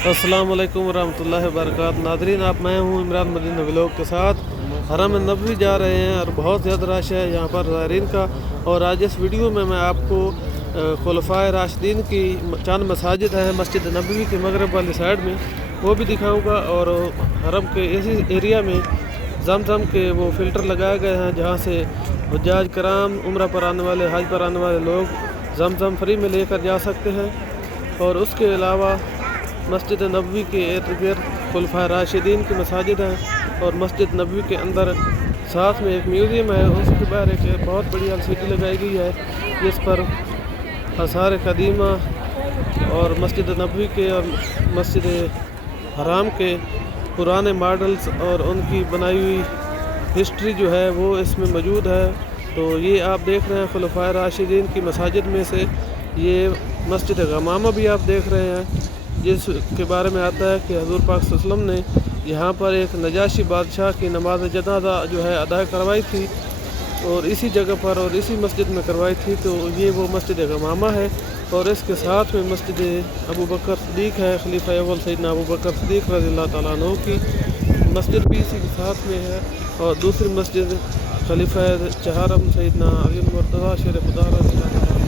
अस्सलाम वालेकुम रहमतुल्लाहि व बरकातहू। नादरीन, आप मैं हूँ इमरान मदीना व्लॉग के साथ हरम नबवी जा रहे हैं और बहुत ज़्यादा रश है यहाँ पर ज़ायरीन का। और आज इस वीडियो में मैं आपको खुलफाए राशिदीन की चंद मसाजिद हैं मस्जिद नबवी के मगरब वाली साइड में, वो भी दिखाऊंगा। और हरम के इसी एरिया में जमजम के वो फ़िल्टर लगाए गए हैं जहाँ से हुज्जाज कराम उम्रा पर आने वाले हज पर आने वाले लोग जमजम फ्री में लेकर जा सकते हैं। और उसके अलावा मस्जिद नबवी के इर्द गिर्द खुलफाए राशिदीन की मसाजिद हैं और मस्जिद नबवी के अंदर साथ में एक म्यूज़ियम है, उसके बाहर एक बहुत बड़ी एलसीडी लगाई गई है जिस पर आसार कदीमा और मस्जिद नबवी के और मस्जिद हराम के पुराने मॉडल्स और उनकी बनाई हुई हिस्ट्री जो है वो इसमें मौजूद है। तो ये आप देख रहे हैं खुलफाए राशिदीन की मसाजिद में से ये मस्जिद गमामा भी आप देख रहे हैं, जिसके बारे में आता है कि हज़ूर पाक सल्लल्लाहु अलैहि वसल्लम ने यहाँ पर एक नजाशी बादशाह की नमाज जनाजा जो है अदा करवाई थी और इसी जगह पर और इसी मस्जिद में करवाई थी। तो ये वो मस्जिद गमामा है और इसके साथ में मस्जिद अबू बकर सिद्दीक़ है, खलीफा अव्वल सैयदना अबू बकर सिद्दीक़ रज़ियल्लाहु तआला अन्हु की मस्जिद भी इसी के साथ में है। और दूसरी मस्जिद खलीफा चहारम सैयदना अली मुर्तज़ा शेर खुदा रज़ियल्लाहु तआला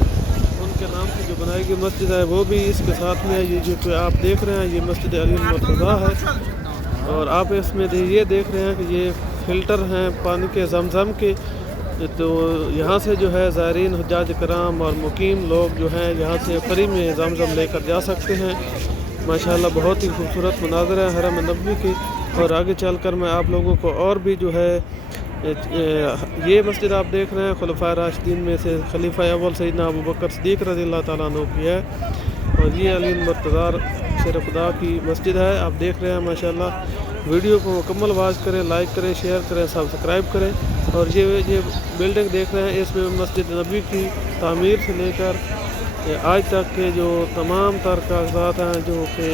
उनके नाम से जो बनाई गई मस्जिद है वो भी इसके साथ में है। ये जो आप देख रहे हैं ये मस्जिद अली मुर्तज़ा है। और आप इसमें ये देख रहे हैं कि ये फ़िल्टर हैं पानी के जमजम के। तो यहाँ से जो है ज़ायरीन हुज्जाज कराम और मुकीम लोग जो हैं यहाँ से फ्री में जमजम लेकर जा सकते हैं। माशाल्लाह बहुत ही खूबसूरत मनाज़र है हरम नबवी के। और आगे चलकर मैं आप लोगों को और भी जो है ये मस्जिद आप देख रहे हैं खुलफाए राशिदीन में से खलीफा अव्वल सैयदना अबू बकर सिद्दीक़ रज़ियल्लाहु तआला अन्हु की है और ये अली मुर्तज़ा शेर खुदा की मस्जिद है। आप देख रहे हैं माशाल्लाह। वीडियो को मुकम्मल वाच करें, लाइक करें, शेयर करें, सब्सक्राइब करें। और ये बिल्डिंग देख रहे हैं इसमें मस्जिद नबवी की तामीर से लेकर आज तक के जो तमाम तर कागज़ात हैं जो कि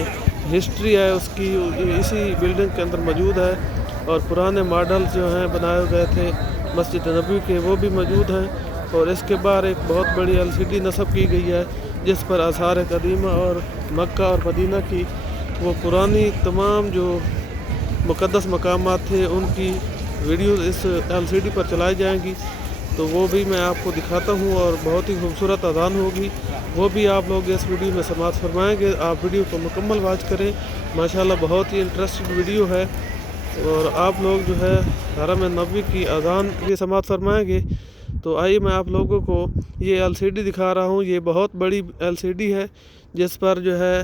हिस्ट्री है उसकी इसी बिल्डिंग के अंदर मौजूद है। और पुराने मॉडल्स जो हैं बनाए गए थे मस्जिद नबवी के वो भी मौजूद हैं। और इसके बाहर एक बहुत बड़ी एलसीडी नस्ब की गई है जिस पर आसार कदीमा और मक्का और मदीना की वो पुरानी तमाम जो मुक़द्दस मकामात थे उनकी वीडियो इस एलसीडी पर चलाई जाएंगी। तो वो भी मैं आपको दिखाता हूँ और बहुत ही खूबसूरत अज़ान होगी, वो भी आप लोग इस वीडियो में समाअत फरमाएंगे। आप वीडियो को मुकम्मल वाच करें, माशाल्लाह बहुत ही इंटरेस्टिंग वीडियो है। और आप लोग जो है हरम नबवी की अज़ान भी समाअत फरमाएंगे। तो आइए मैं आप लोगों को ये एलसीडी दिखा रहा हूँ। ये बहुत बड़ी एलसीडी है जिस पर जो है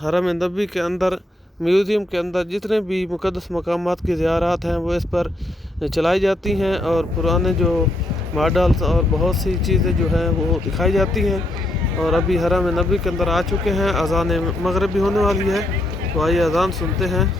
हरम नबवी के अंदर म्यूज़ियम के अंदर जितने भी मुक़द्दस मकामात की ज़ियारत हैं वो इस पर चलाई जाती हैं और पुराने जो मॉडल्स और बहुत सी चीज़ें जो हैं वो दिखाई जाती हैं। और अभी हरम नबवी के अंदर आ चुके हैं, अज़ान मगरिब भी होने वाली है। तो आइए अज़ान सुनते हैं।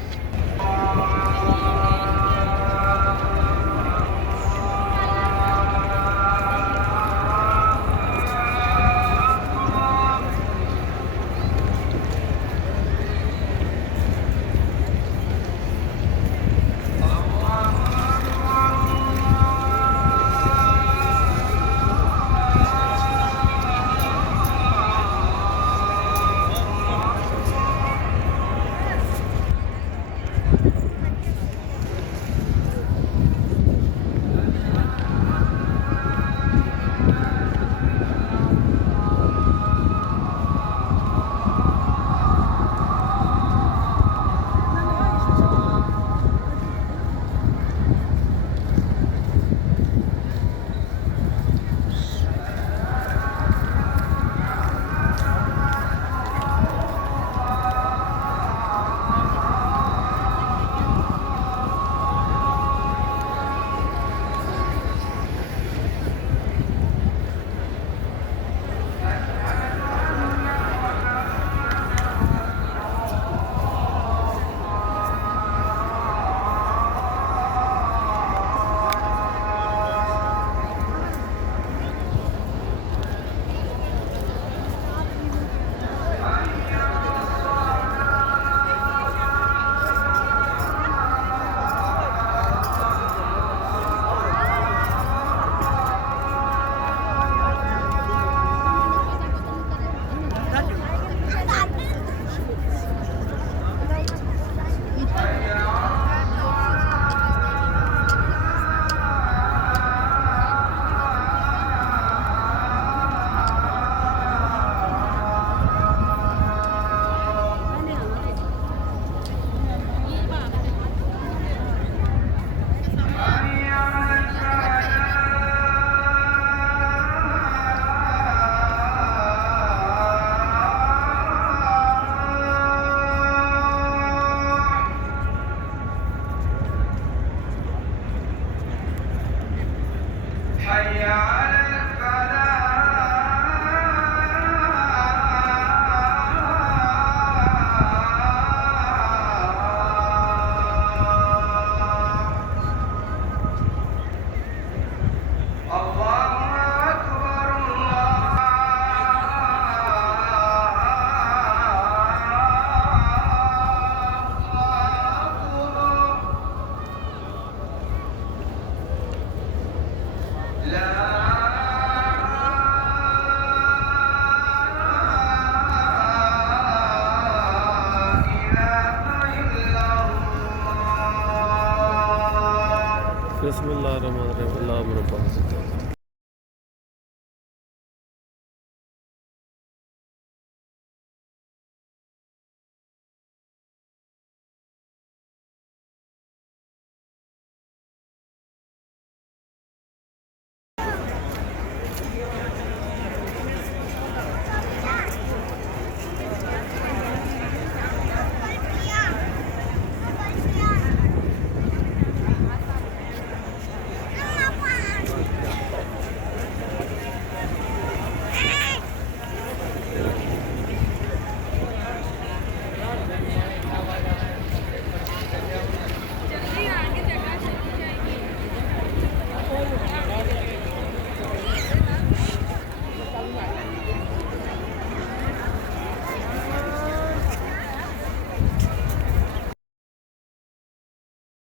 बिस्मिल्लाहिर्रहमानिर्रहीम अल्लाह